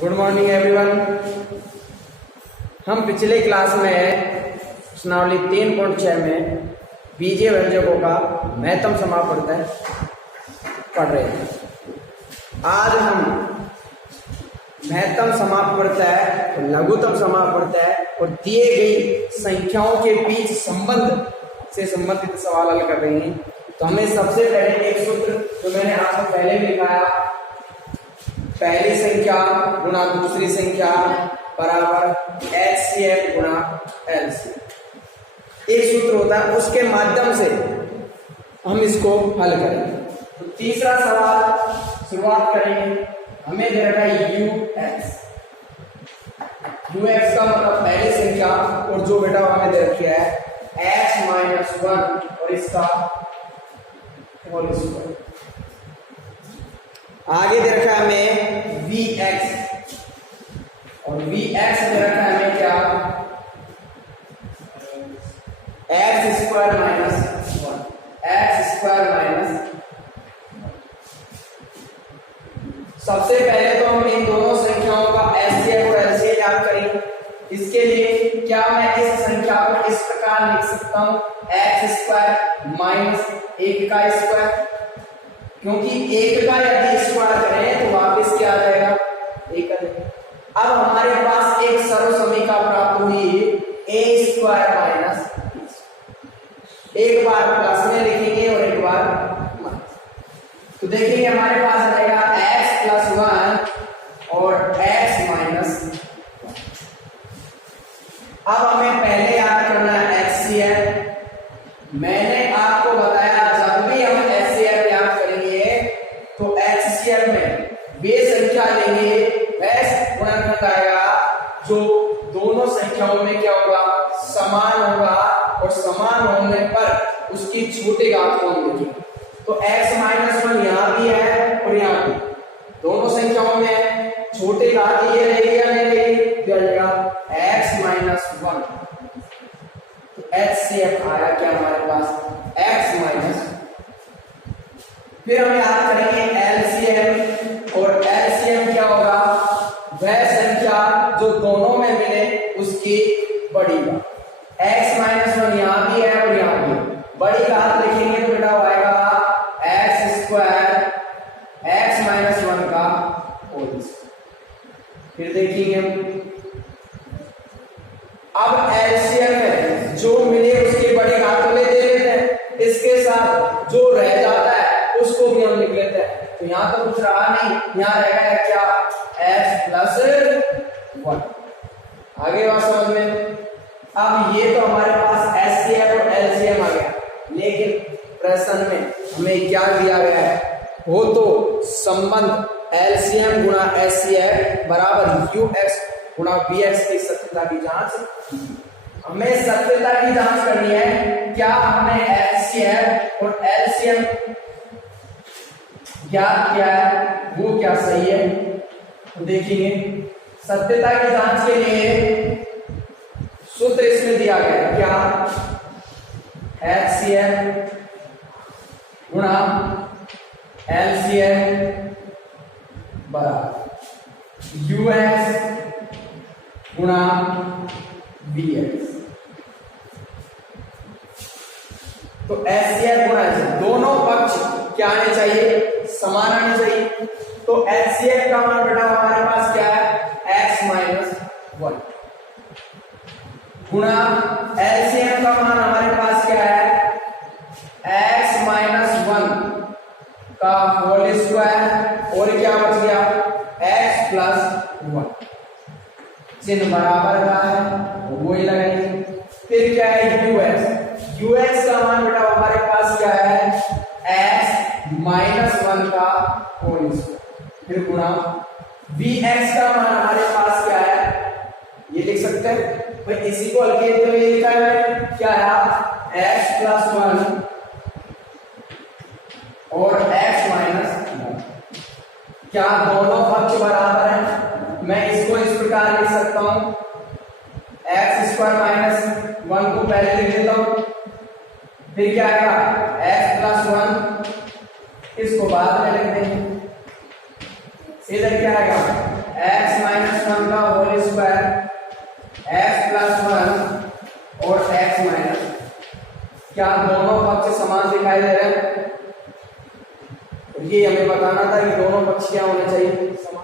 Good morning everyone. हम पिछले class में प्रश्नावली 3.6 में बीजीय व्यंजकों का महत्तम समापवर्तय पढ़ रहे हैं। आज हम महत्तम समापवर्तय, लघुत्तम समापवर्तय और दिए गई संख्याओं के बीच संबंध से संबंधित सवाल हल कर रहे हैं। तो हमें सबसे पहले एक सूत्र जो मैंने आपको पहले भी लिखाया, पहली संख्या गुणा दूसरी संख्या बराबर HCF गुणा LCM। एक सूत्र होता है, उसके माध्यम से हम इसको हल करेंगे। तो तीसरा सवाल शुरुआत करेंगे। हमें दे रखा है UX का मतलब पहली संख्या और जो बेटा हमें दे रखी है X-1 और इसका होल स्क्वायर। आगे दे रखा है हमें VX और VX दे रखा है हमें क्या, X² माइनस 1, X² माइनस। सबसे पहले तो हम इन दोनों संख्याओं का HCF और LCM याद करेंगे। इसके लिए क्या मैं इस संख्या को इस प्रकार लिख सकता हूं, X² माइनस 1 का स्क्वायर, क्योंकि 1 का यदि स्क्वायर करें तो वापस क्या आ जाएगा, 1 आ जाएगा। अब हमारे पास एक सर्वसमीका प्राप्त हुई A² माइनस, एक बार प्लस में लिखेंगे और एक बार माइनस। तो देखिए हमारे पास रहेगा X+1 और X माइनस। अब हमें पहले याद करना है HCF। मैंने आपको बताया जब भी हम HCF याद करेंगे तो HCF में वे संख्या लेंगे, वह गुणनखंड आएगा जो दोनों संख्याओं में क्या होगा, समान होगा, और समान होने पर उसकी छोटी घात को हम लिखेंगे। तो X-1 यहां भी है और यहां भी, दोनों संख्याओं में छोटी घात ये रहेगी या नहीं रहेगी, क्या रहेगा X-1। तो HCF आया क्या हमारे पास, X-। फिर हम याद करेंगे LCM, और LCM क्या होगा, वह संख्या जो दोनों में मिले उसकी बड़ी घात। X-1 यहां भी है और यहां भी, बड़ी घात लिखेंगे तो बेटा आएगा X² X-1 का होल स्क्वायर। फिर देखिए अब LCM में जो मिले उसकी बड़ी घात ले दे लेते हैं, इसके साथ जो रह जाता है उसको भी हम लिख लेते हैं। तो यहां तो कुछ रहा नहीं, यहां रहेगा क्या, X+1। आगे बात समझ में। अब ये तो हमारे पास HCF और LCM आ गया, लेकिन प्रश्न में हमें क्या दिया गया है, हो तो संबंध LCM गुणा HCF बराबर UX गुणा VX की सत्यता की जांच। हमें सत्यता की जांच करनी है, क्या हमने HCF और LCM ज्ञात किया है वो क्या सही है। तो देखिए सत्यता की जांच के लिए सूत्र इसमें दिया गया है, क्या, HCF गुणा LCM बराबर UX गुणा VX। तो HCF गुणा दोनों पक्ष क्या आने चाहिए, समान आने चाहिए। तो HCF का मान बेटा हमारे पास क्या है, X-1 गुणा LCM का मान हमारे पास क्या है, X-1 का होल स्क्वायर, और क्या बच गया X+1। चिन्ह बराबर का है वो ही लगाएंगे। फिर क्या है UX का मान बेटा हमारे पास क्या है, X-1 का होल स्क्वायर। फिर गुणा VX का मान हमारे पास क्या है, ये लिख सकते हैं भाई, इसी को हल किए तो ये लिखा है क्या है, X+1 और X-1। क्या दोनों पक्ष बराबर हैं, मैं इसको इस प्रकार लिख सकता हूं, X² माइनस 1 को पहले लिख लेता हूं, फिर क्या आएगा X+1, इसको बाद में लिख देंगे। इधर क्या आएगा x माइनस 1 का होल स्क्वायर x प्लस 1 और x माइनस, क्या दोनों पक्ष समान दिखाई दे रहे हैं? ये हमें बताना था कि दोनों पक्ष क्या होने चाहिए, समान।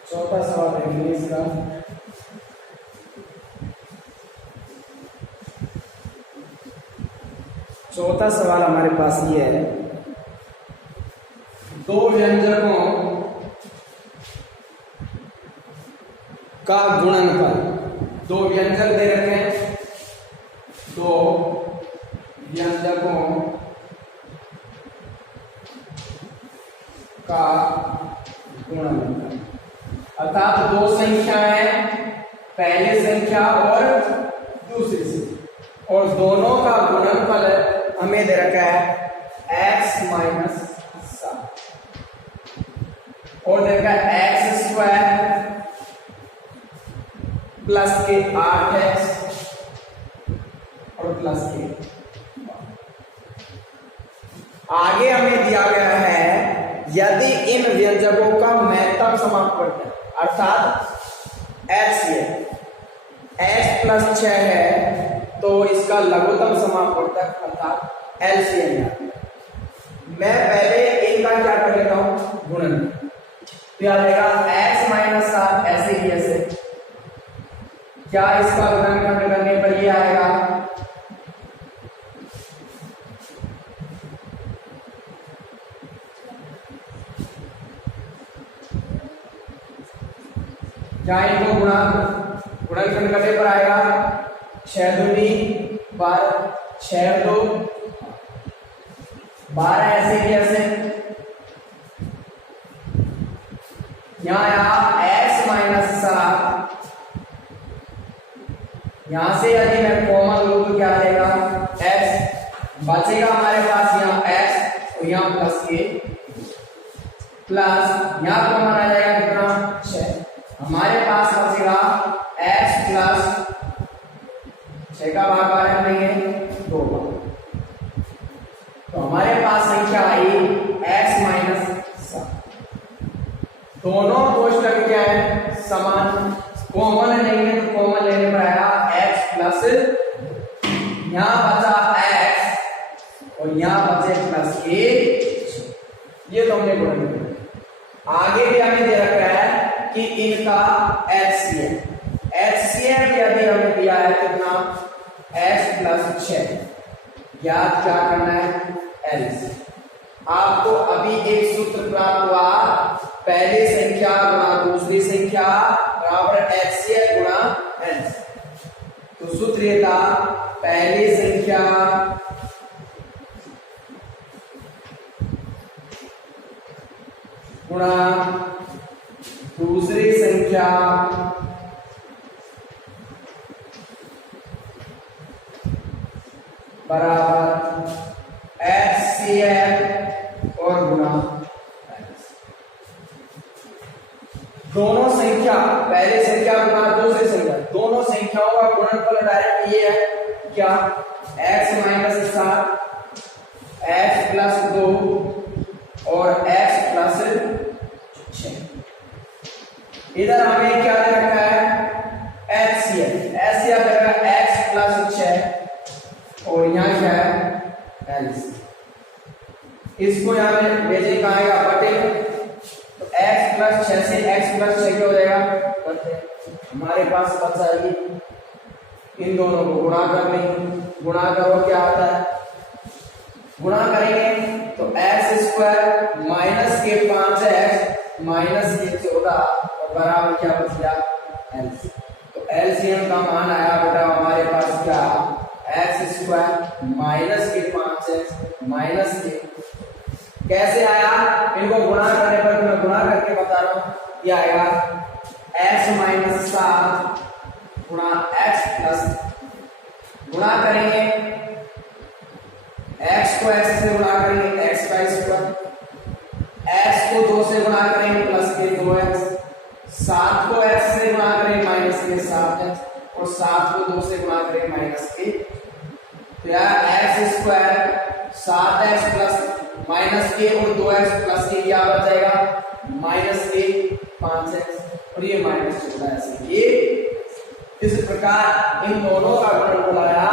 चौथा सवाल देखेंगे इसका। चौथा सवाल हमारे पास ये है, दो व्यंजकों का गुणनफल, दो व्यंजक दे रखे हैं, दो व्यंजकों का गुणनफल, अर्थात दो संख्याएं, पहली संख्या और दूसरी संख्या, और दोनों का गुणनफल हमें दे रखा है x माइनस 7 और दे रखा है एक्स स्क्वायर प्लस के 8x और प्लस के, आगे हमें दिया गया है यदि इन व्यंजकों का महत्तम समापवर्ग अर्थात x प्लस 6 है तो इसका लघुत्तम समापवर्तक अर्थात एलसीएम। मैं पहले इनका क्या कर लेता हूं गुणन, तो आ जाएगा x माइनस 7 ऐसे ही ऐसे, क्या इसका गुणन करने पर ये आएगा क्या, इनको गुणनखंड करने पर आएगा 6 दूनी 12, 6 2 12 ऐसे ही ऐसे, यहाँ आया x माइनस 7, यहां से यदि मैं कॉमन लूं तो क्या देगा x, बचेगा हमारे पास यहाँ x और यहाँ प्लस a, प्लस यहाँ कॉमन आ जाएगा कितना 6, हमारे पास बचेगा x प्लस 6 का भाग बारह करेंगे 2 बार, तो हमारे पास संख्या आई x माइनस 7। दोनों कोष्टक क्या है समान, कॉमन लेंगे तो कॉमन लेने पर आया x प्लस, यहां बचा x और यहां बचे प्लस a, ये तो हमने बोल दिया। आगे भी हमें दे रखा है कि इनका HCF यदि हमें दिया है कितना x प्लस 6, याद क्या करना है LCM। आपको अभी एक सूत्र प्राप्त हुआ, पहली संख्या गुणा दूसरी संख्या बराबर HCF गुणा LCM। तो सूत्र ये था पहली संख्या गुणा दूसरी संख्या बराबर HCF और गुणा दोनों संख्या, पहले संख्या गुणा दूसरी संख्या, दोनों संख्याओं का गुणनफल डायरेक्ट ये है क्या x माइनस 7, x प्लस 2 और x प्लस 6। इधर हमें क्या दे रखा है HCF देगा x प्लस 6 और यहाँ क्या है LCM। इसको यहाँ में बेसिक आएगा बटे, तो x प्लस 6 से x प्लस 6 क्या हो जाएगा बटे, हमारे पास बचा ये, इन दोनों को गुणा कर लेंगे, गुणा करो क्या आता है, गुणा करेंगे तो x स्क्वायर माइनस के 5x माइनस के 14 और बराबर क्या बच गया LCM। तो LCM का मान आया बेटा हमारे पास क्या x स्क्वायर माइनस के 5x माइनस के, कैसे आया, इनको गुणा करने पर मैं गुणा करके बता रहा हूं, क्या आएगा x माइनस 7 गुणा x प्लस, गुणा करेंगे x को x से गुणा करेंगे x का स्क्वायर, x को 2 से गुणा करेंगे प्लस के 2x, 7 को x से गुणा करेंगे माइनस के 7x और 7 को 2 से गुणा करेंगे माइनस के, तो यार x square 7x plus minus के और 2x प्लस के क्या बचेगा माइनस के 5x और ये माइनस 14 ऐसे ये, इस प्रकार इन दोनों का गुणनफल आया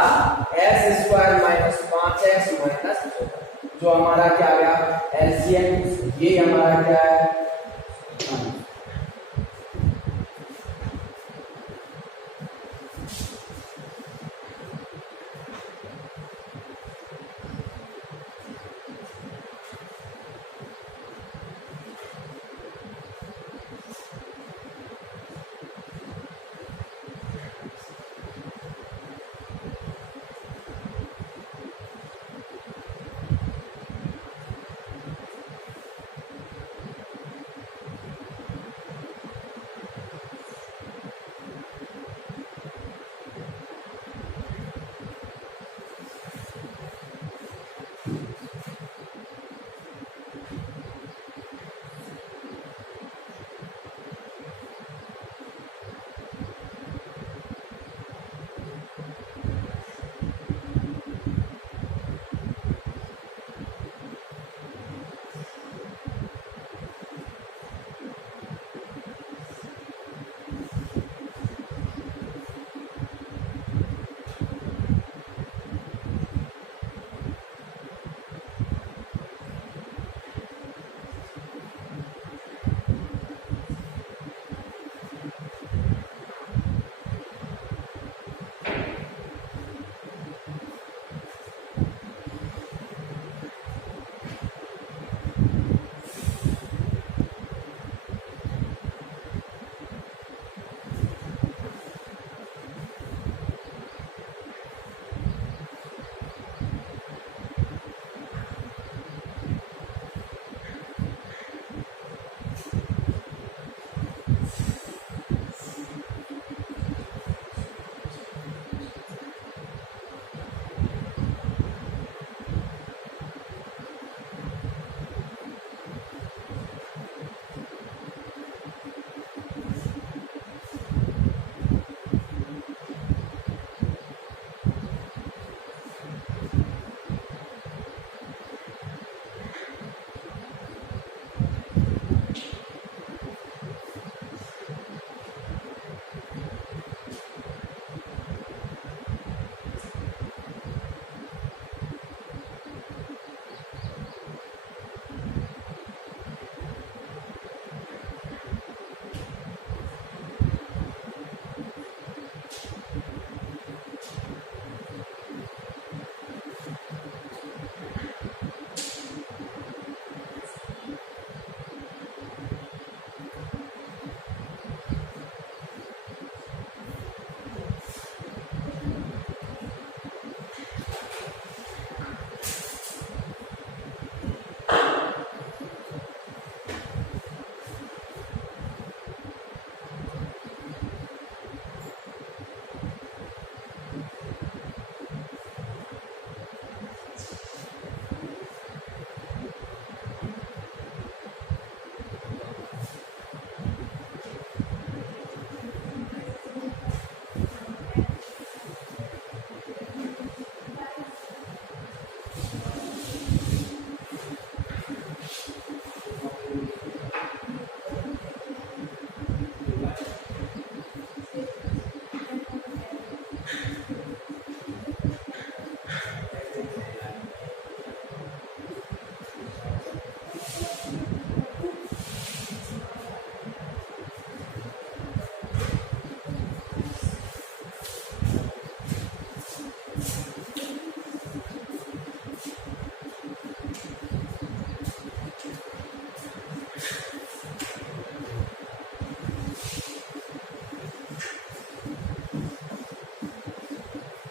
x square minus 5x minus 14, जो हमारा क्या आ गया LCM, ये हमारा क्या है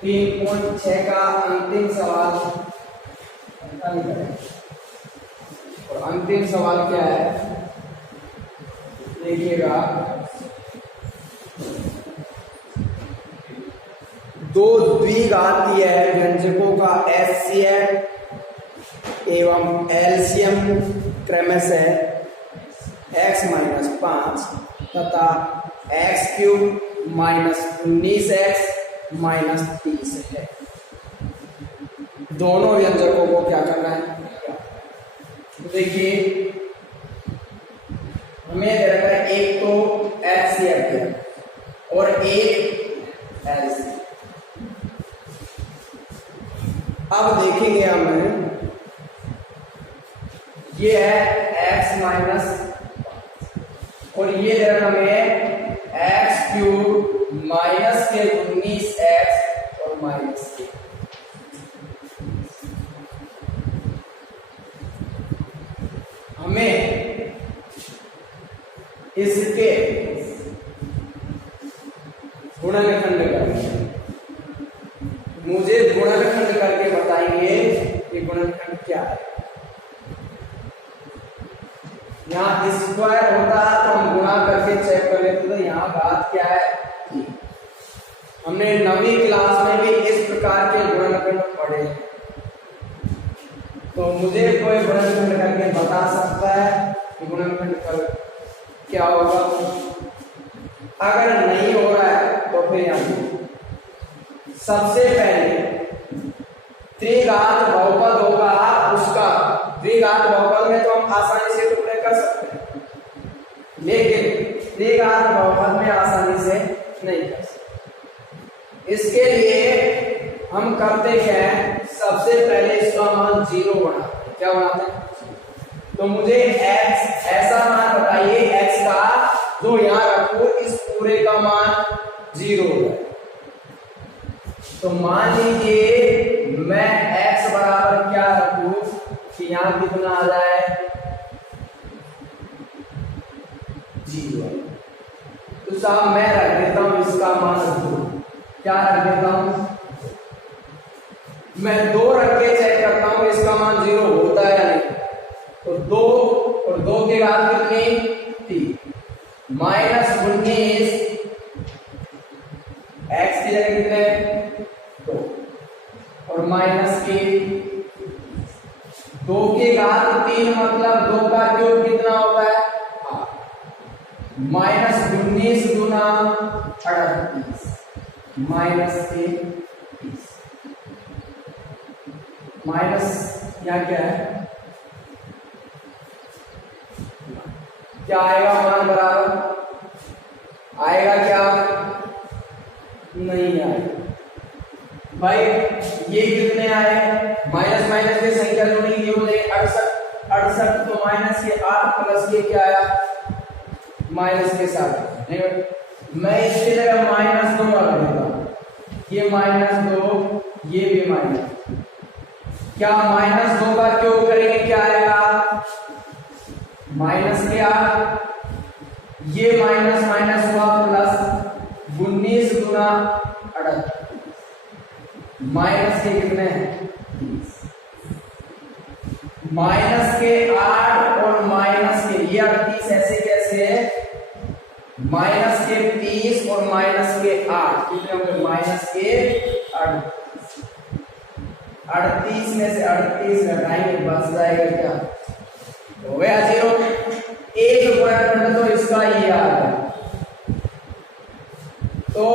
3.6 का अंतिम सवाल और अंतिम सवाल क्या है देखिएगा। दो द्विघातीय व्यंजकों का HCF एवं एलसीएम क्रमशः x-5 तथा x³ -19x-30 है। दोनों व्यंजकों को क्या करना है, देखिए हमें दे रखा है एक तो HCF और एक LCM। अब देखेंगे हम, ये है x माइनस और ये दे रखा हमें x³ माइनस के 19x और माइनस के। हमें इसके गुणनखंड करना है। मुझे गुणनखंड करके बताएंगे कि गुणनखंड क्या है। यहाँ स्क्वायर होता तो हम गुणा करके चेक कर लेते, तो यहाँ घात क्या है। हमने 9वीं क्लास में भी इस प्रकार के गुणनखंड पढ़े, तो मुझे कोई गुणनखंड करके बता सकता है कि गुणनखंड कर क्या होगा। अगर नहीं हो रहा है तो फिर यहाँ सबसे पहले त्रिघात बहुपद होगा, उसका द्विघात बहुपद में तो हम आसानी से टुकड़े कर सकते हैं, लेकिन त्रिघात बहुपद में आसानी से नहीं कर सकते। इसके लिए हम करते क्या है, सबसे पहले इसका मान 0 बनाते हैं। क्या बनाते हैं, तो मुझे x ऐसा मान बताइए x का जो यहां रखो इस पूरे का मान 0 है। तो मान लीजिए मैं x बराबर क्या रखूं कि यहां कितना आ जाए 0। तो साहब मैं रख देता हूं इसका मान 2। क्या रख देता हूं, मैं 2 रख के चेक करता हूं इसका मान 0 होता है या नहीं। तो 2 और 2 की घात कितनी 3 -19 x की जगह कितने 2 और माइनस की 2 की घात 3 मतलब 2 का क्यूब कितना होता है -19 गुना 38 माइनस के 30 माइनस यहाँ क्या है, क्या आएगा मान बराबर आएगा क्या नहीं आएगा। भाई ये कितने आए, माइनस माइनस की संख्या जोड़ी ये हो जाएगी 68 तो माइनस के 8 प्लस ये क्या आया माइनस के 7। मैं इसकी जगह -2 रख देता हूं, ये -2 ये भी माइनस। क्या -2 का क्यूब करेंगे क्या आएगा माइनस के 8, ये माइनस माइनस हुआ प्लस 19 गुना 38 माइनस के कितने -30 माइनस के 8 और माइनस के ये 38 ऐसे कैसे है माइनस के 30 और माइनस के 8 कितने होंगे माइनस के 38 में से 38 घटाएंगे बच जाएगा क्या हो गया 0। एक गुणनखंड तो इसका ये आ गया, तो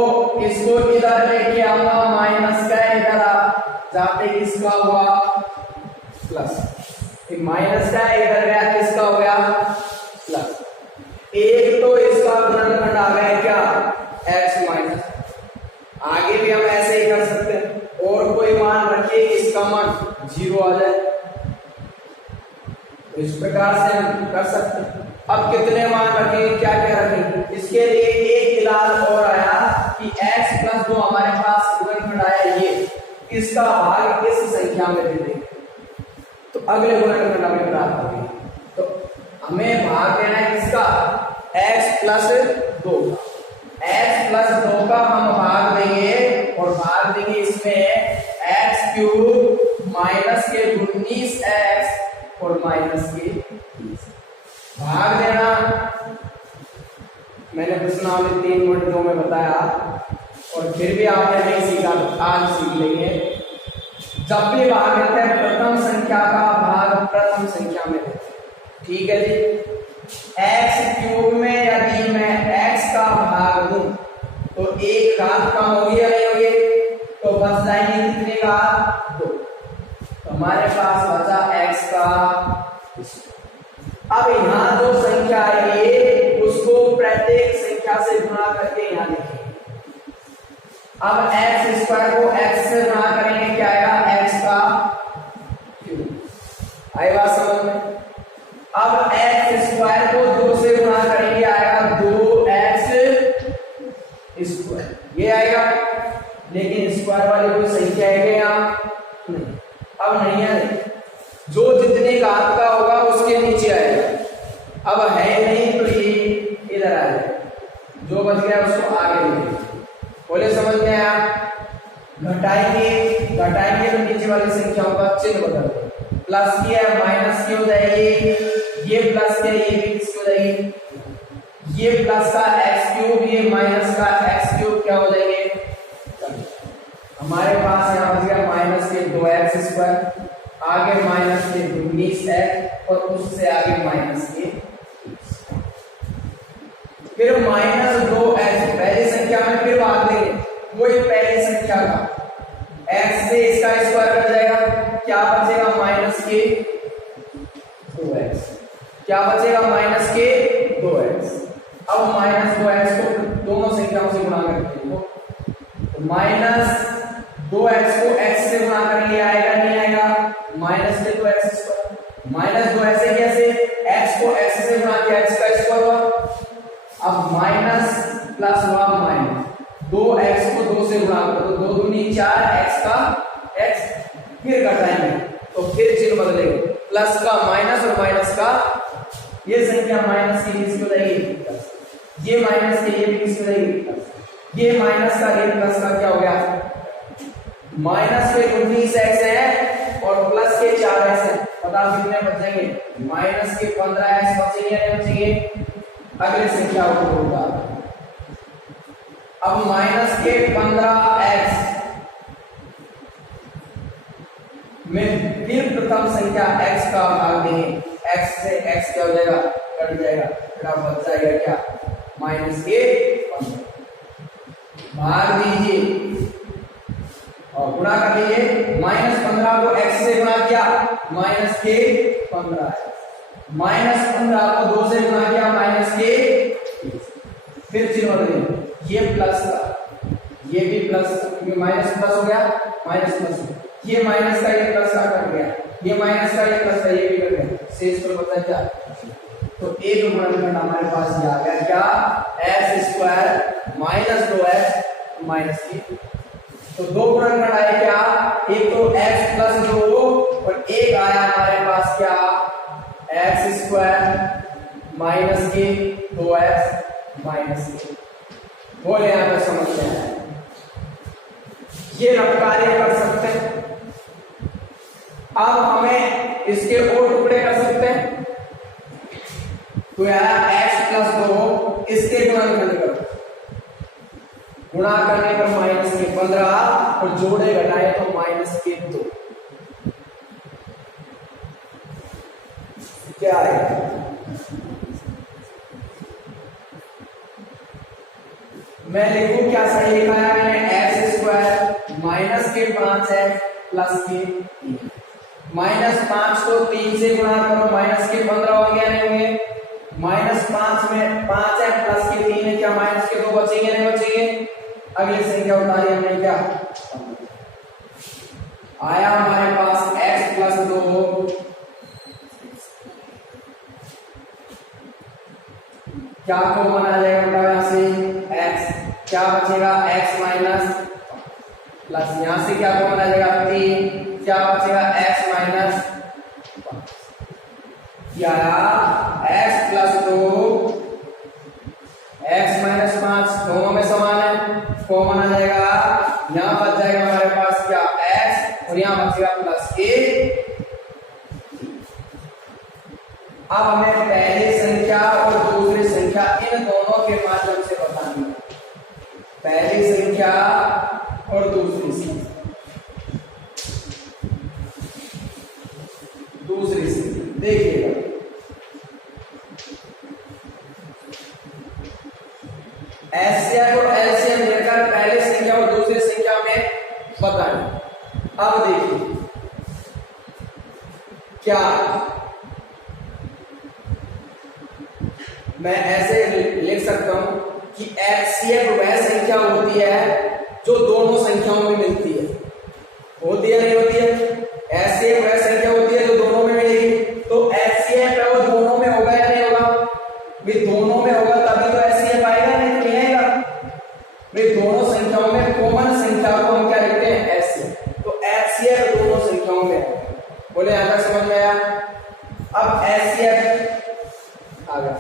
इसको इधर लेके आऊंगा माइनस का, इधर आप जाते किसका हुआ प्लस, माइनस का इधर गया किसका हो गया प्लस। एक तो इसका गुणनखंड आ गया क्या x माइनस, आगे भी हम ऐसे ही कर सकते हैं और कोई मान रखिए इसका मान 0 आ जाए, तो इस प्रकार से हम कर सकते हैं। अब कितने मान रखेंगे क्या क्या रखेंगे, इसके लिए एक इलाज और आया कि x + 2 हमारे पास गुणनखंड आया ये, इसका भाग इस संख्या में दे देंगे तो अगले गुणनखंड हमें प्राप्त होगी। तो हमें भाग देना है किसका x + 2 का, x + 2 का हम भाग देंगे और भाग देंगे इस इसमें एक्स क्यूब माइनस के 19x और माइनस के 20 भाग देना मैंने प्रश्नावली 3.2 में बताया और फिर भी आपने नहीं सीखा, आज सीख लेंगे। जब भी भाग देते हैं प्रथम संख्या का भाग प्रथम संख्या में देते हैं, ठीक है जी। एक्स क्यूब में यदि मैं एक्स का भाग दूं तो एक घात कम होगी या नहीं होगी, तो बच जाएंगे कितने का 2, तो हमारे पास बचा एक्स का। अब यहां जो संख्या आएगी उसको प्रत्येक संख्या से गुणा करके यहां लिखेंगे। अब एक्स स्क्वायर को एक्स से गुणा करेंगे, क्या आएगा एक्स का क्यूब। आई बात समझ में। अब एक्स स्क्वायर को 2 से गुणा करेंगे, आएगा 2x स्क्वायर, ये आएगा। लेकिन स्क्वायर वाली कोई संख्या है क्या नहीं, अब नहीं है। जो जितने घात का होगा उसके नीचे आएगा, अब है नहीं तो ये इधर आएगा, जो बच गया उसको आगे लेंगे। बोले समझ में आया। घटाएंगे तो नीचे वाली संख्याओं का चिन्ह बदल, प्लस की है माइनस की हो जाएगी, ये प्लस के ये भी किसकी हो जाएगी, ये प्लस का एक्स क्यूब, ये माइनस का एक्स क्यूब क्या हो जाएंगे। हमारे पास यहाँ बच गया माइनस के 2x स्क्वायर, आगे माइनस के 19x और उससे आगे माइनस के, फिर माइनस 2x पहली संख्या में फिर भाग देंगे वही पहली संख्या का, x से इसका स्क्वायर कट जाएगा, क्या बचेगा माइनस के 2x, क्या बचेगा माइनस के 2x। अब माइनस 2x को दोनों संख्याओं से गुणा करते हैं, तो माइनस 2x को x से गुणा करेंगे, आएगा नहीं आएगा माइनस के 2x स्क्वायर, माइनस 2x से कैसे x को x से गुणा किया x का स्क्वायर हुआ। अब माइनस प्लस हुआ माइनस 2x को 2 से गुणा करो तो 2 दूनी 4 x का x, फिर घटाएंगे तो फिर चिन्ह बदलेंगे, प्लस का माइनस और माइनस का, ये संख्या माइनस की किसकी हो जाएगी, ये माइनस के ये भी किसकी हो जाएगी, ये माइनस का ये प्लस का क्या हो गया, माइनस के 19x है और प्लस के 4x है, बताओ कितने बचेंगे, माइनस के 15x बचेंगे या नहीं बचेंगे। अगली संख्या को होगा, अब माइनस के 15x में फिर प्रथम संख्या x का भाग देंगे, x से x क्या हो जाएगा, कट जाएगा, फिर बच जाएगा क्या माइनस के 15, भाग दीजिए और गुणा कर लीजिए। माइनस 15 को x से गुणा किया माइनस के 15, माइनस 15 को 2 से गुणा किया माइनस के 20, फिर चिन्ह बदलेंगे, ये प्लस का ये भी प्लस, क्योंकि माइनस प्लस हो गया माइनस प्लस, ये माइनस का ये प्लस का कट गया, ये माइनस का ये प्लस का ये भी कट गया, शेष पर बचा क्या, तो एक गुणनखंड हमारे पास ये आ गया क्या, x square minus 2x minus के, तो दो गुणनखंड आए क्या, एक तो x प्लस 2 और एक आया हमारे पास क्या एक्स स्क्वायर माइनस के 2x माइनस के। बोले यहां पे समझते हैं, ये हम कार्य कर सकते हैं। अब हमें इसके और टुकड़े कर सकते हैं, तो यार x प्लस 2 इसके गुणनखंड करो, गुणा करने पर माइनस के 15 और जोड़े घटाए तो माइनस के 2, क्या है, मैं लिखूं क्या सही लिखा है मैंने, एक्स स्क्वायर माइनस के 5x प्लस के 3, माइनस 5 को 3 से गुणा करो माइनस के 15 हो गया नहीं होंगे, माइनस 5 में 5 है प्लस के 3 है, क्या माइनस के 2 बचेंगे नहीं बचेंगे। अगली संख्या उतारी हमने, क्या आया हमारे पास x प्लस 2, क्या कॉमन आ जाएगा बेटा यहां से x, क्या बचेगा x माइनस प्लस, यहां से क्या कॉमन आ जाएगा 3, क्या बचेगा x माइनस, क्या x प्लस 2 x माइनस 5 दोनों में समान है, कॉमन आ जाएगा, यहां बच जाएगा हमारे पास क्या x और यहाँ बचेगा प्लस a। अब हमें पहली संख्या और दूसरी संख्या इन दोनों के माध्यम से बतानी है। पहली संख्या और दूसरी संख्या, दूसरी संख्या देखिएगा, एचसीएफ और एलसीएम लेकर पहली संख्या और दूसरी संख्या में बताएं। अब देखिए क्या मैं ऐसे लिख सकता हूं कि एचसीएफ वह संख्या होती है जो दोनों संख्याओं में मिलती है। होती है नहीं होती है? एचसीएफ वह संख्या होती है जो दोनों में मिलेगी। तो एचसीएफ है वो दोनों में होगा या नहीं होगा? भाई दोनों में होगा तभी तो एचसीएफ आएगा, नहीं तो नहीं आएगा। भाई दोनों संख्याओं में कॉमन संख्या को हम क्या लिखते हैं? एचसीएफ। तो एचसीएफ दोनों संख्याओं में है। बोले यहां तक समझ में आया? अब एचसीएफ आ गया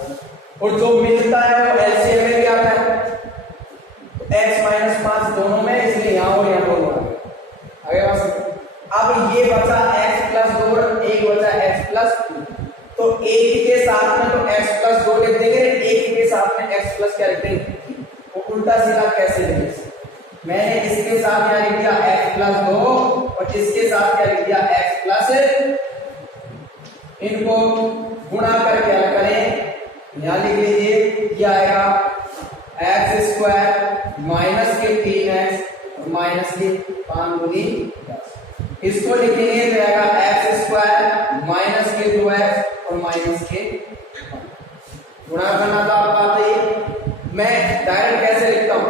और जो मिलता है वो एलसीएम में क्या आता है? x माइनस 5 दोनों में, इसलिए यहां और यहां दोनों आ गए बस। अब ये बचा x प्लस 2 और एक बचा x प्लस 2। तो एक के साथ में तो x प्लस 2 लिख देंगे, एक के साथ में x प्लस क्या लिख देंगे? वो उल्टा सीधा कैसे लिखेंगे? मैंने इसके साथ क्या लिख दिया? x प्लस 2 और इसके साथ क्या लिख दिया? x प्लस, इनको गुणा करके क्या करें? यहां लिख लीजिए, क्या आएगा? एक्स स्क्वायर माइनस के 3x और माइनस के 5 दूनी 10। इसको लिखेंगे तो आएगा एक्स स्क्वायर माइनस के 2x और माइनस के 5। गुणा करना तो आप बात है। मैं डायरेक्ट कैसे लिखता हूं?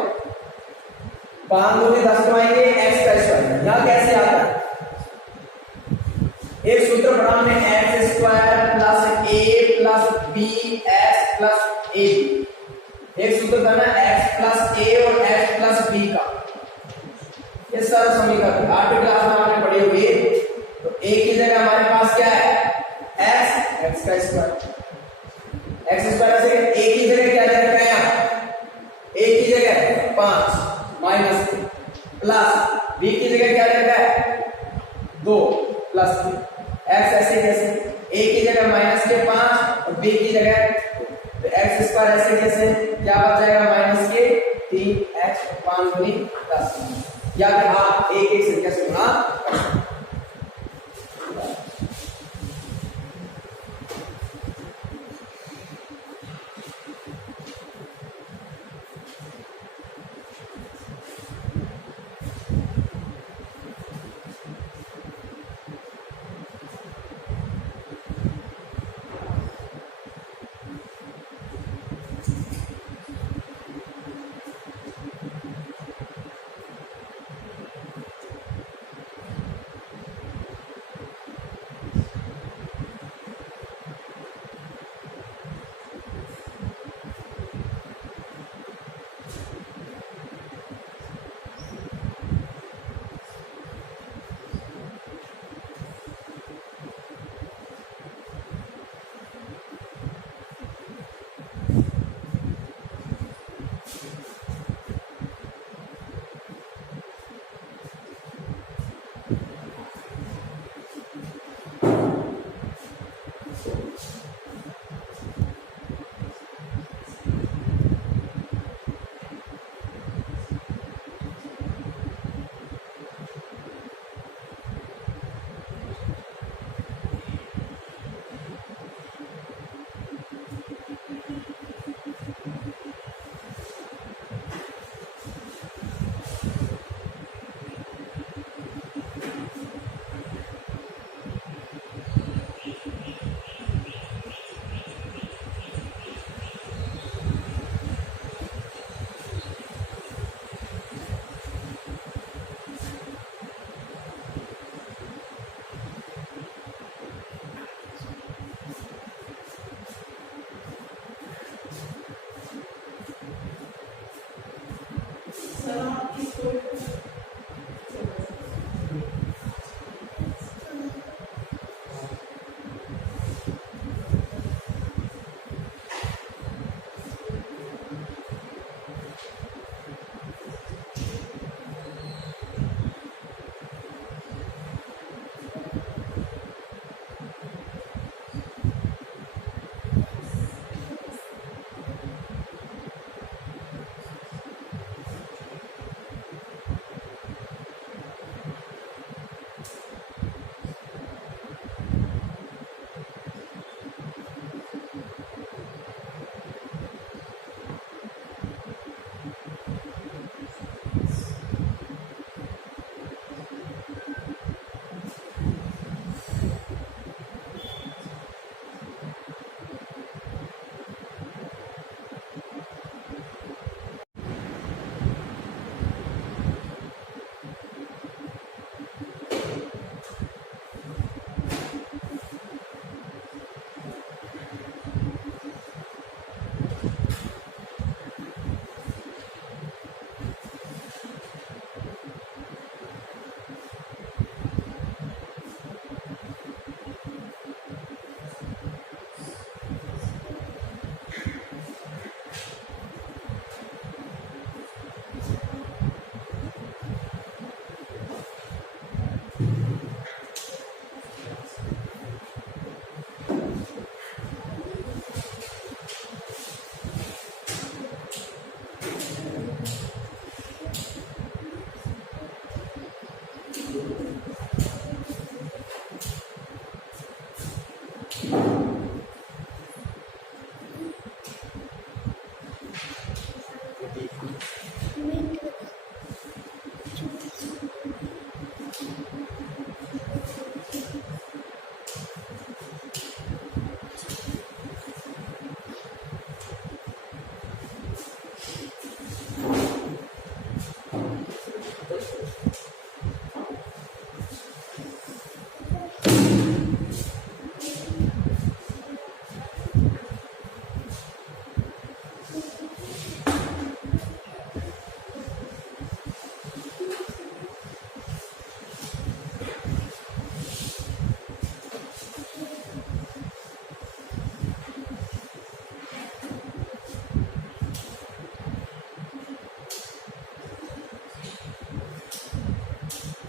5 दूनी 10 को आएंगे एक्स का स्क्वायर। यहां कैसे आता है? एक सूत्र पढ़ा हमने, एक्स स्क्वायर प्लस ए प्लस बी एक्स प्लस ए। एक सूत्र था ना, एक्स प्लस ए और एक्स प्लस बी का। ये सारा समीकरण 8वीं क्लास में आपने पढ़ी हुई। तो ए की जगह हमारे पास क्या है? एक्स का स्क्वायर। एक्स स्क्वायर से ए की जगह क्या रखा है? ए की जगह 5 माइनस प्लस बी की जगह क्या रखा है? 2 प्लस एक्स। ऐसे कैसे? ए की जगह माइनस के 5 और बी की जगह तो एक्स स्क्वायर। ऐसे कैसे? क्या बच जाएगा? माइनस के 3x 5 दूनी 10। या फिर आप एक एक संख्या से गुणा।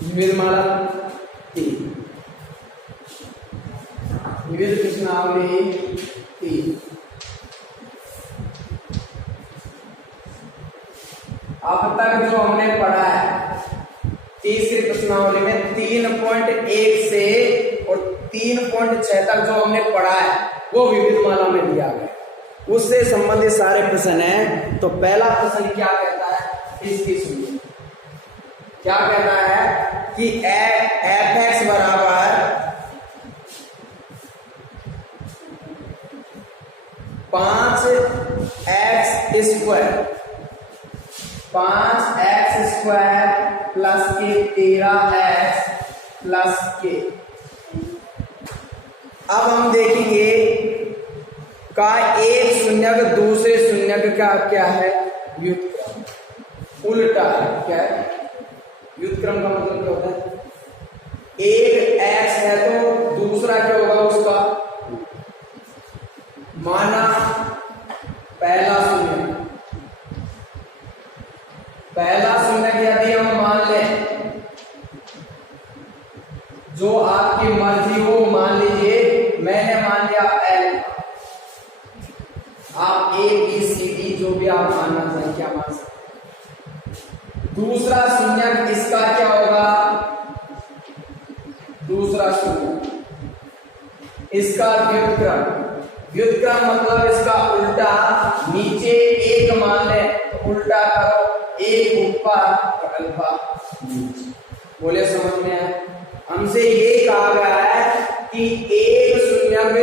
विविधमाला 3, विविध प्रश्नावली 3। अब तक जो हमने पढ़ा है तीसरी प्रश्नावली में 3.1 से और 3.6 तक जो हमने पढ़ा है वो विविधमाला में दिया गया, उससे संबंधित सारे प्रश्न हैं। तो पहला प्रश्न क्या कहता है, इसकी सुनिए। क्या कहता है कि f(x) बराबर 5x² प्लस के 13x प्लस के। अब हम देखेंगे का एक शून्यक दूसरे शून्यक का क्या है, व्युत्क्रम, उल्टा है। क्या है व्युत्क्रम का मतलब क्या होता है, एक x है तो दूसरा क्या होगा उसका, माना पहला शून्यक यदि हम मान लें, जो आपकी मर्जी हो, मान लीजिए मैंने मान लिया L, आप A B C D जो भी आप मानना चाहें क्या मान सकते। दूसरा शून्यक इसका क्या होगा, दूसरा शून्यक इसका व्युत्क्रम मतलब इसका उल्टा, नीचे एक मान ले तो उल्टा करो, एक ऊपर और अल्फा नीचे। बोले समझ में आया। हमसे ये कहा गया है कि एक शून्यक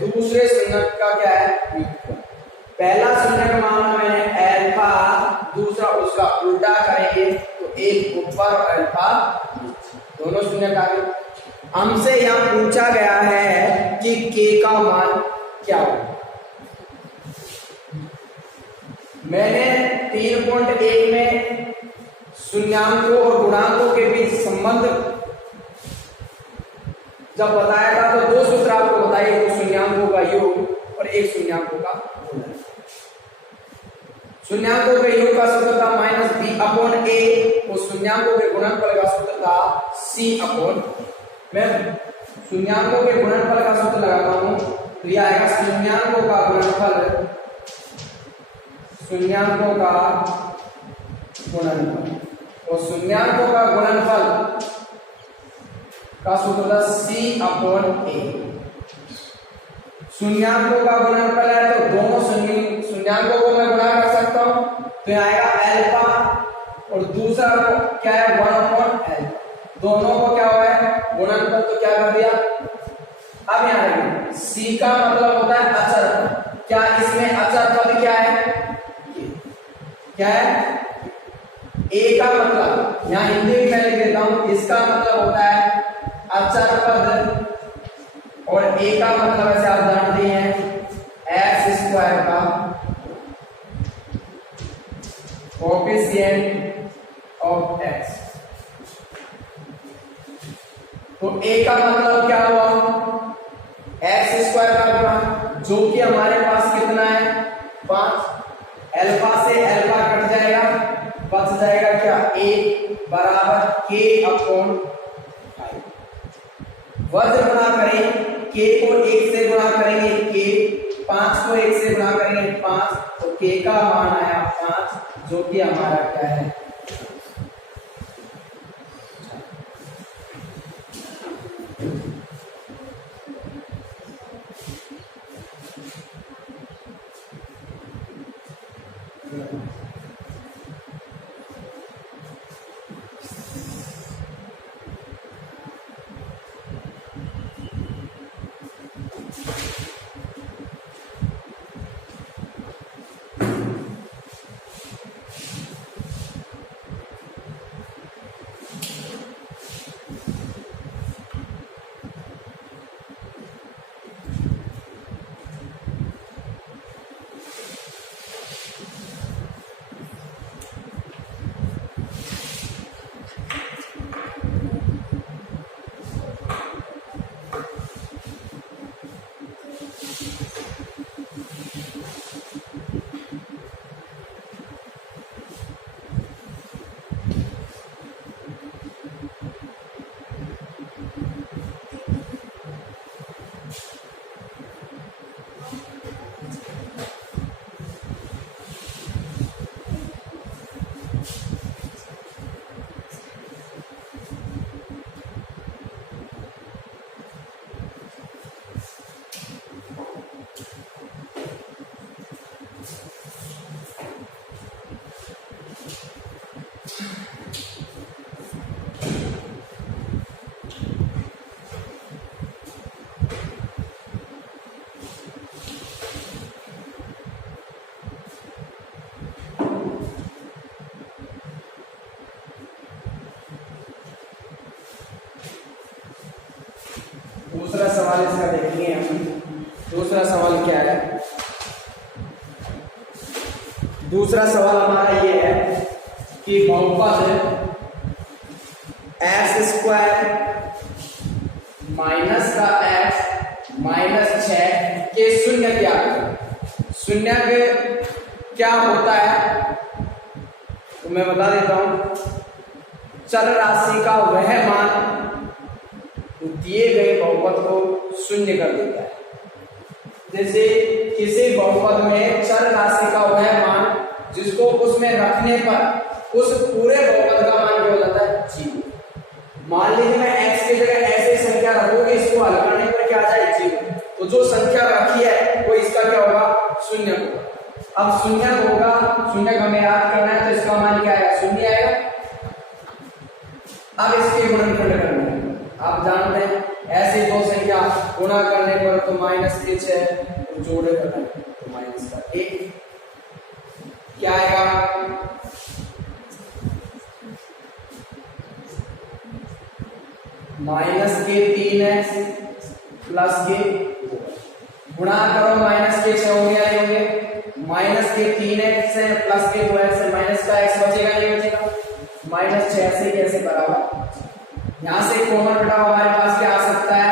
दूसरे शून्यक का क्या है, व्युत्क्रम। पहला शून्यक माना मैंने अल्फा, दूसरा उसका उल्टा करेंगे तो एक ऊपर और अल्फा नीचे, दोनों शून्यक आ गए। हमसे यहां पूछा गया है कि k का मान क्या होगा। मैंने 3.1 में शून्यांकों और गुणांकों के बीच संबंध जब बताया था तो दो सूत्र आपको बताइए, एक शून्यांकों का योग और एक शून्यांकों का गुणन। शून्यांकों के योग का सूत्र था -b/a और शून्यांकों के गुणनफल का सूत्र था c/। मैं शून्यांकों के गुणनफल का सूत्र लगाता हूं तो यह आएगा शून्यांकों का गुणनफल, शून्यांकों का गुणनफल, और शून्यांकों का गुणनफल का सूत्र था c/a। शून्यांकों का गुणनफल है तो दोनों शून्यांकों को मैं गुणा कर सकता हूं, तो यह आएगा अल्फा और दूसरा क्या है 1/l, दोनों को क्या हुआ है गुणनफल, तो क्या कर दिया। अब यहां देखिए c का मतलब होता है अचर पद, क्या इसमें अचर पद क्या है, क्या है a का मतलब, यहां हिंदी में मैं लिख देता हूं, इसका मतलब होता है अचर पद और a का मतलब ऐसे आप जानते हैं x² का कोएफिशिएंट ऑफ x। तो a का मतलब क्या हुआ, x² का गुणा, जो कि हमारे पास कितना है 5, अल्फा से अल्फा कट जाएगा, बच जाएगा क्या a बराबर k/5। वज्र गुणा करें, k को 1 से गुणा करेंगे k, 5 को 1 से गुणा करेंगे 5, तो k का मान आया 5, जो कि हमारा क्या है। दूसरा सवाल इसका देखेंगे हम। दूसरा सवाल क्या है? दूसरा सवाल हमारा ये है कि बहुपद एक्स स्क्वायर माइनस का एक्स माइनस 6 के शून्य क्या है? शून्य के क्या होता है तो मैं बता देता हूं। चर राशि का वह मान दिए गए बहुपद को शून्य कर देता है। जैसे किसी बहुपद में चर राशि का वह मान जिसको उसमें रखने पर उस पूरे बहुपद का मान क्या हो जाता है? 0। मान लीजिए मैं x की जगह ऐसे संख्या रखूंगी, इसको हल करने पर क्या आ जाए? 0। तो जो संख्या रखी है वो इसका क्या होगा? शून्य होगा। अब शून्य होगा, शून्य का हमें याद करना है तो इसका मान क्या आएगा? 0 आएगा। अब इसके गुणनखंड करना है। आप जानते हैं ऐसे दो संख्या गुणा करने पर तो माइनस के 6 जोड़े करना है तो माइनस का 1 क्या आएगा? माइनस के 3x प्लस के 2 गुणा करो, माइनस के 6 होंगे या नहीं होंगे? माइनस के 3x है प्लस के 2x है, माइनस का x बचेगा नहीं बचेगा? माइनस 6 से कैसे बराबर? यहां से कॉमन बेटा हमारे पास क्या आ सकता है?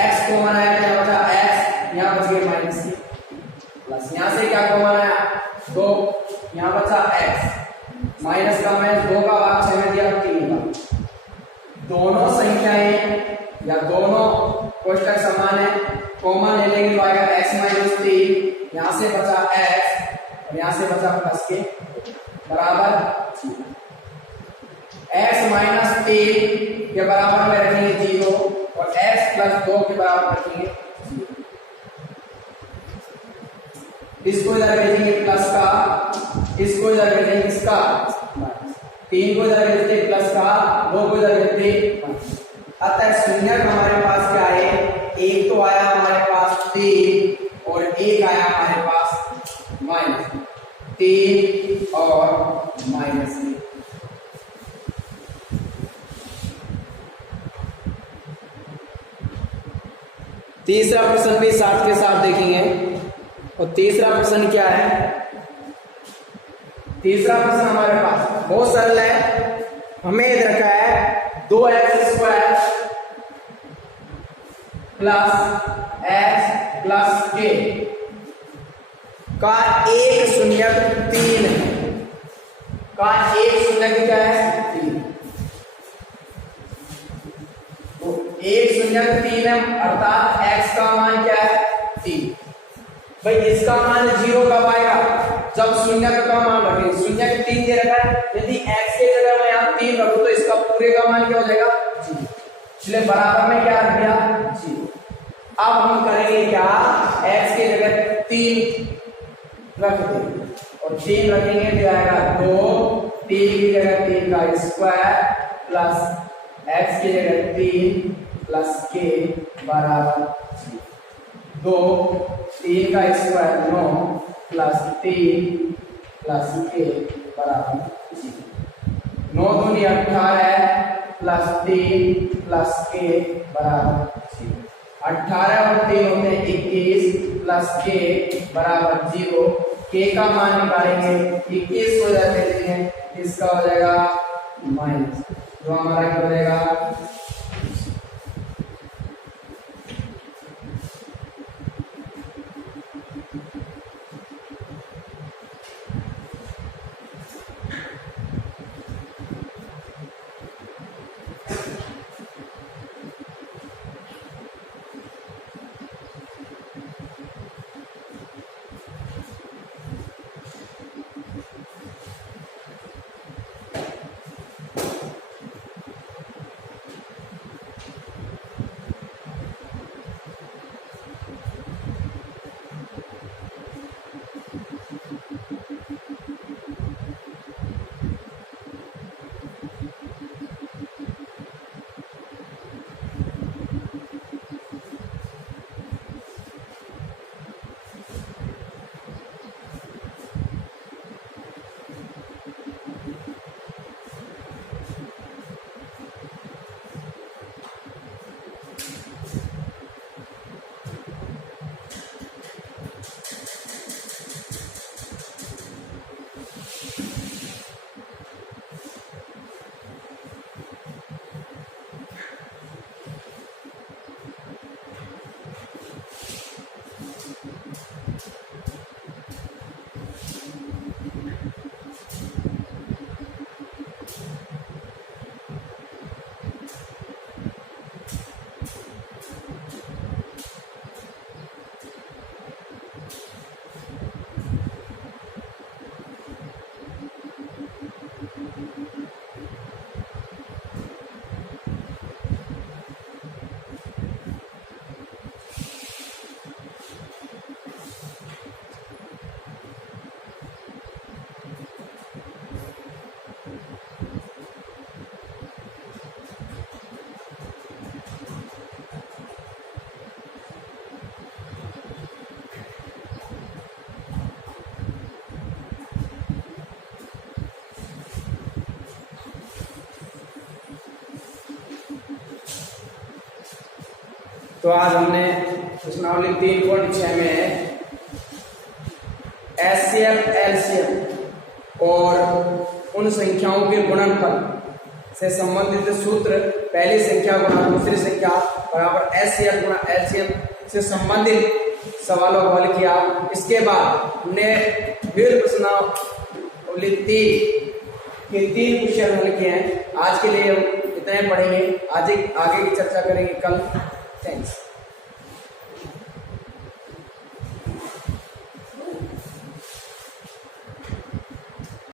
x कॉमन आया, क्या बचा? x, यहां बच गए माइनस के प्लस, यहां से क्या कॉमन आया? 2, यहां बचा x, माइनस का माइनस 2 का भाग 6 में दिया 3 का। दोनों संख्याएं या दोनों कोष्ठक समान है, कॉमन ले लेंगे तो आएगा x माइनस 3, यहां से बचा x और यहां से बचा प्लस के बराबर 0। x माइनस 3 के बराबर में रखेंगे 0 और x प्लस 2 के बराबर रखेंगे 0। इसको इधर भेजेंगे प्लस का, इसको इधर भेजेंगे इसका, 3 को इधर भेजते प्लस का, 2 को इधर भेजते। अतः शून्य हमारे पास क्या है? 1 तो आया हमारे पास 3 और 1 आया हमारे पास माइनस 3 और माइनस 1। तीसरा प्रश्न भी साथ के साथ देखेंगे। और तीसरा प्रश्न क्या है? तीसरा प्रश्न हमारे पास बहुत सरल है। हमें यह रखा है 2x square plus x plus k का एक शून्यक 3 का एक शून्यक क्या है? 3। तो एक शून्यक 3 है, अर्थात x का मान क्या है? 3। भाई इसका मान 0 कब आएगा? जब शून्य का मान रखें। शून्य के 3 दे रखा है, यदि x के जगह मैं यहाँ 3 रखूं तो इसका पूरे का मान क्या हो जाएगा? 0। इसलिए बराबर में क्या रख दिया? 0। अब हम करेंगे क्या? x की जगह 3 रख देंगे और 3 रखेंगे तो आएगा 2, 3 की जगह 3 का स्क्वायर प्लस x की जगह 3 प्लस k बराबर 2, 3 का स्क्वायर 9 प्लस 3 प्लस k बराबर 0। 9 दूनी 18 प्लस 3 प्लस k बराबर 0। 18 और 3 होते हैं 21 प्लस k बराबर 0। k का मान निकालेंगे 21 को जाते हैं, इसका हो जाएगा माइनस, जो हमारा क्या हो जाएगा? तो आज हमने प्रश्नावली 3.6 में एचसीएफ एलसीएम और उन संख्याओं के गुणनफल से संबंधित सूत्र, पहली संख्या गुणा दूसरी संख्या बराबर एचसीएफ गुणा एलसीएम से संबंधित सवालों को हल किया। इसके बाद हमने विविध प्रश्नावली 3 के 3 क्वेश्चन हल किए हैं। आज के लिए हम इतने पढ़ेंगे, आगे की चर्चा करेंगे कल।